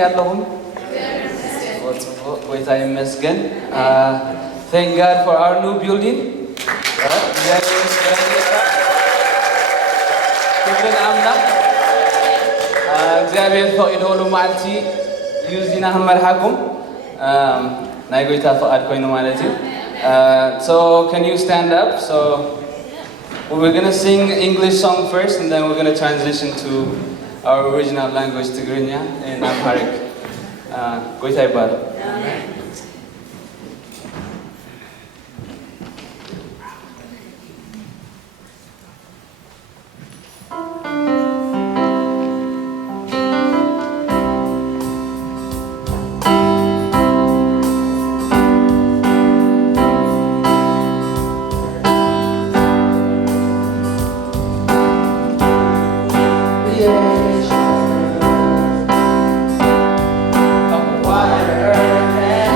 ያለሁም ወይታ ይመስገን thank God for our new building ክብርን አምላክ እግዚአብሔር ፈቂዶ ሉማዓልቲ ዩዚና መርሓኩም ናይ ጎይታ ፈቃድ ኮይኑ ማለት እዩ so can you stand up so we're going to sing English song first and then we're going to transition to our original language Tigrinya and Amharic ጎይታ ይባላል Water and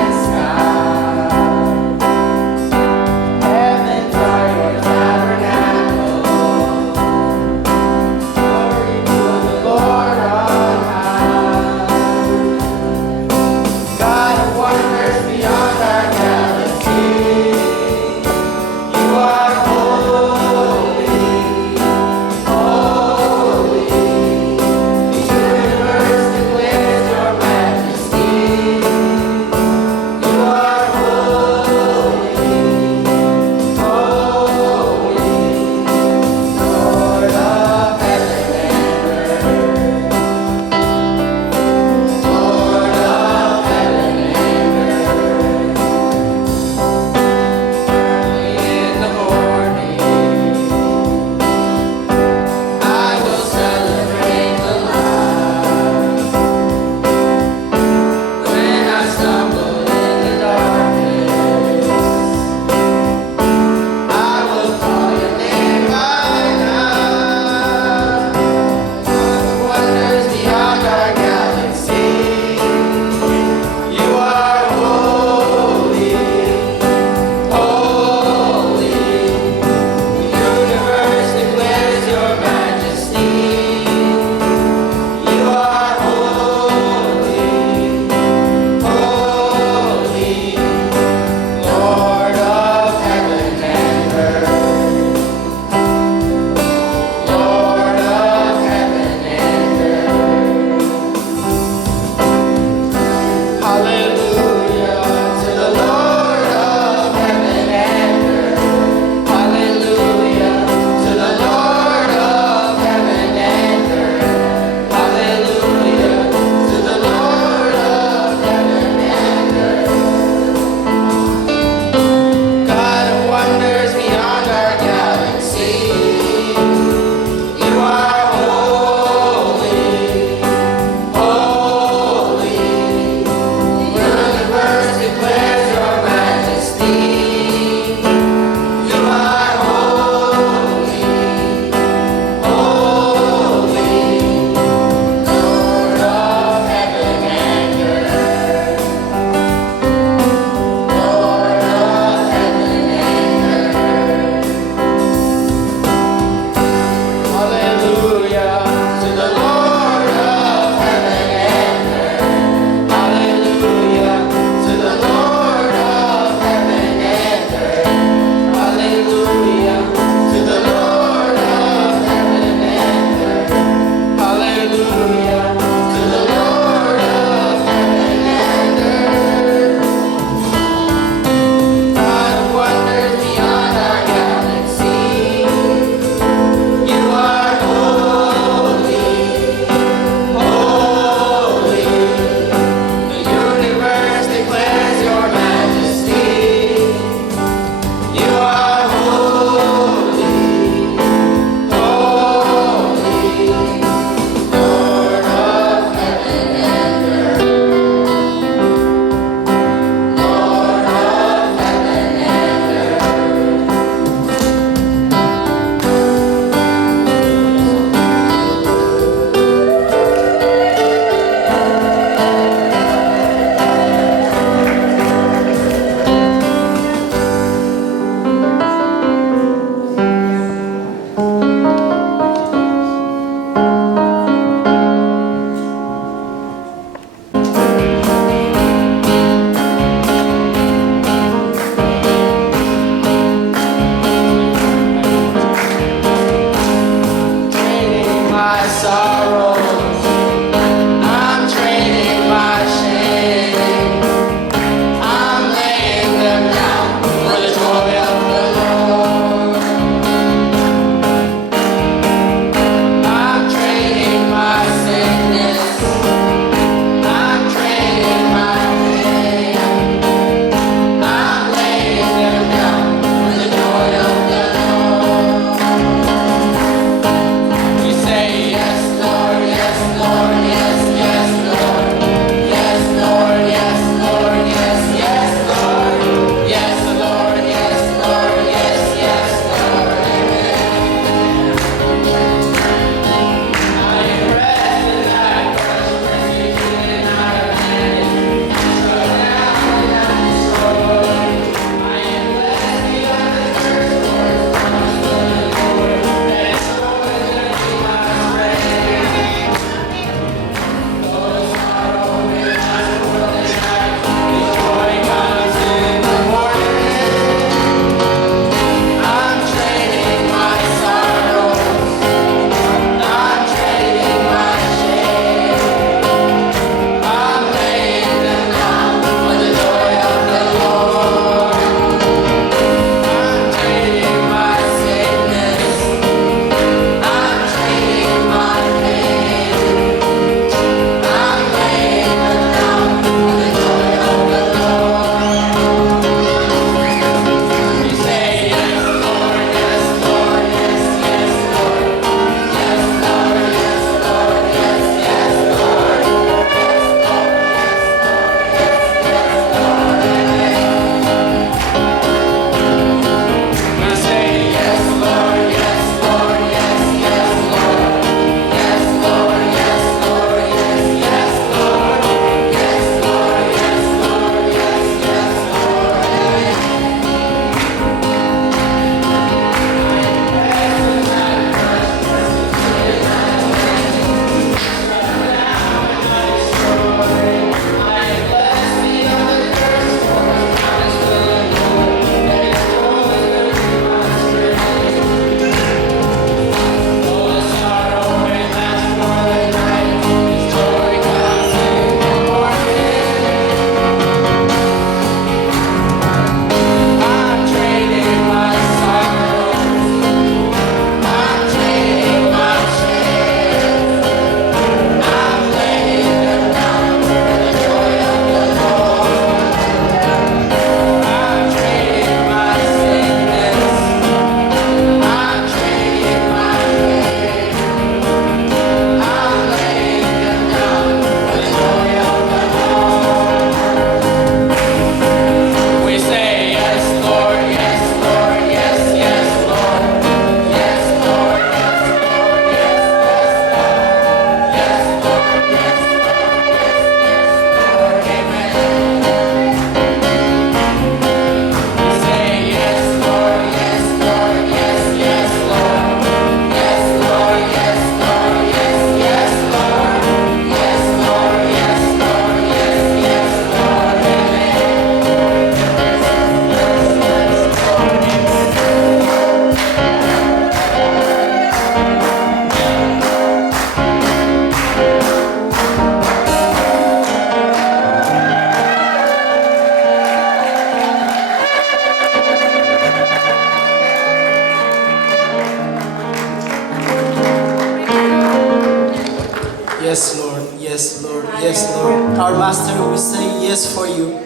Yes, Lord. Yes, Lord. Yes, Lord. Our Master, we say yes for you.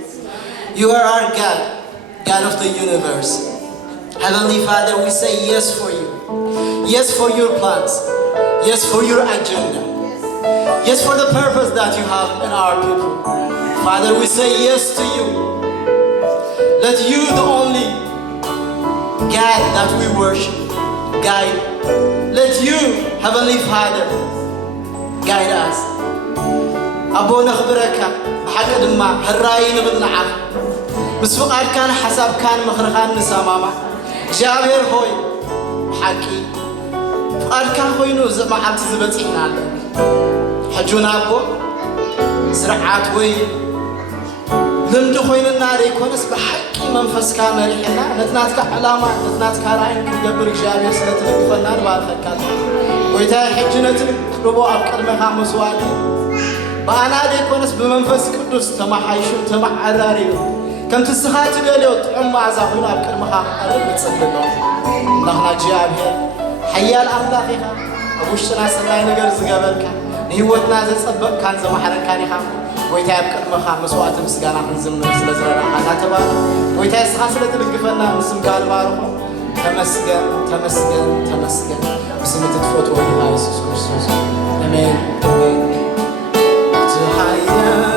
You are our God, God of the universe. Heavenly Father, we say yes for you. Yes for your plans. Yes for your agenda. Yes for the purpose that you have in our people. Father, we say yes to you. Let you, the only God that we worship, guide. Let you, Heavenly Father, guide us. أبونا خبرك بحق دماء هالرأي نبلعه بس فقال كان حسب كان مخرخان نسامامه جابير هوي حكي فقال كان هوي نوز ما عم تزبط إحنا حجونا أبو زرعات وي لمدو خوين النار يكونس بحكي منفس كامل إحنا نتناتك علامة نتناتك راين كجبر جابير سنتنا بفنان بارخكات ويتاي حجنتك ربو أبكر مخا مسوالي بأنا ديكونس بمنفس قدس تمحيشو تمحراريو كم تسخات دليو طعم معزاهون أبكر مخا أرد بتصدقون نحنا جابير حيال أملاخيها أبوشتنا سلاي نقر زقابلك نهيوتنا زي صبق كان زمحرن كانيخا ويتاي أبكر مخا مسوات مسقانا من زمن سلزرنا حانا تبالا ويتاي سخاسلة تلقفنا مسم قال بارخو تمسكن تمسكن تمسكن بسمة تفوت وإله يسوس كريستوس أمين أمين Yeah.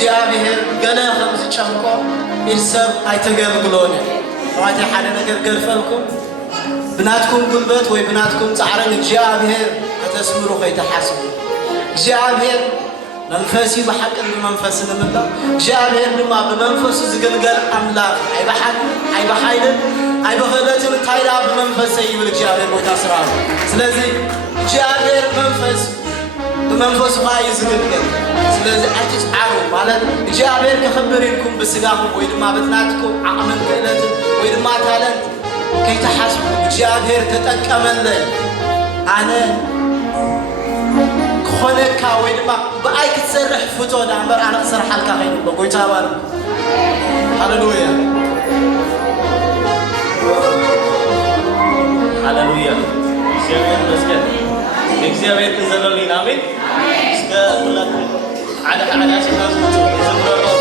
እግዚአብሔር ገለ ከምዚ ጨምቆ ኢልሰብ ኣይተገልግሎን ዋቴ ሓደ ነገር ገርፈልኩም ብናትኩም ጉልበት ወይ ብናትኩም ጻዕረን እግዚአብሔር ከተስምሩ ከይተሓስቡ እግዚአብሔር መንፈሲ በሐቅን በመንፈስ ንምላ እግዚአብሔር ድማ በመንፈሱ ዝገልገል አምላክ አይበሐይልን አይበኸለትን ታይላ በመንፈስ ይብል እግዚአብሔር ቦታ ስራ ስለዚህ እግዚአብሔር መንፈስ በመንፈሱ ባይ ዝገልገል ስለዚህ አትጻሩ ማለት እግዚአብሔር ከኸበር ይልኩም በስጋኩም ወይ ድማ በትናትኩም አቅምን ክእለት ወይ ድማ ታለንት ከይተሓስቡ እግዚአብሔር ተጠቀመለይ አነ ኮነካ ወይ ድማ በአይ ክትሰርሕ ፍቶ ዳምበር አነ ክሰርሓልካ ኸይኑ በጎይታ ባር ሃሌሉያ ሃሌሉያ እግዚአብሔር ይመስገን እግዚአብሔር ከዘለሉኝ አሜን እስከ ሁላችሁ አዳ ሲናስቱ ዘምራው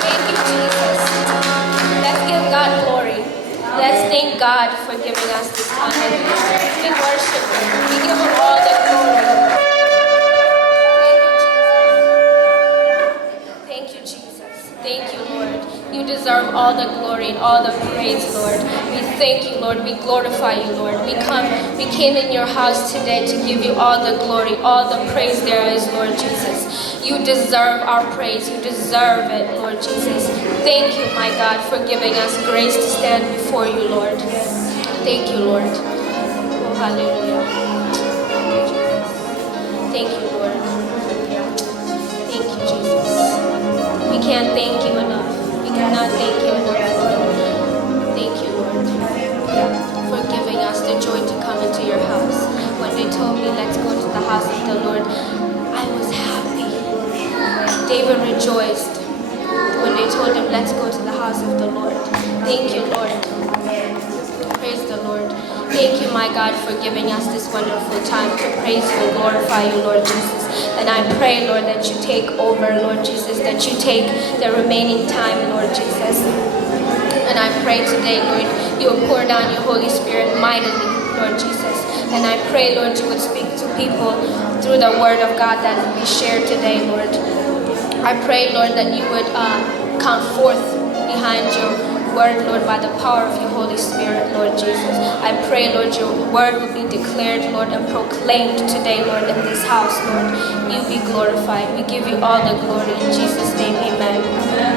Thank you, Jesus. Let's give God glory. Let's thank God for giving us this time of year. We worship Him. We give Him all the glory. Thank you, Jesus. Thank you, Lord. You deserve all the glory and all the praise, Lord. We thank you, Lord. We glorify you, Lord. We came in your house today to give you all the glory, all the praise there is, Lord Jesus. You deserve our praise. You deserve it, Lord Jesus. Thank you, my God, for giving us grace to stand before you, Lord. Thank you, Lord. Oh, hallelujah. Thank you, Lord. Thank you, Jesus. We can't thank you enough. We cannot thank you enough, Lord. Thank you, Lord, for giving us the joy to come into your house. When they told me, let's go to the house of the Lord, I was happy. David rejoiced when they told him, let's go to the house of the Lord. Thank you, Lord. Praise the Lord. Thank you, my God, for giving us this wonderful time to praise you and glorify you, Lord Jesus. And I pray, Lord, that you take over, Lord Jesus, that you take the remaining time, Lord Jesus. And I pray today, Lord, you will pour down your Holy Spirit mightily, Lord Jesus. And I pray, Lord, you would speak to people through the word of God that will be shared today, Lord. I pray, Lord, that you would come forth behind your word, Lord, by the power of your Holy Spirit, Lord Jesus. I pray, Lord, your word will be declared, Lord, and proclaimed today, Lord, in this house, Lord. You be glorified. We give you all the glory. In Jesus' name, amen.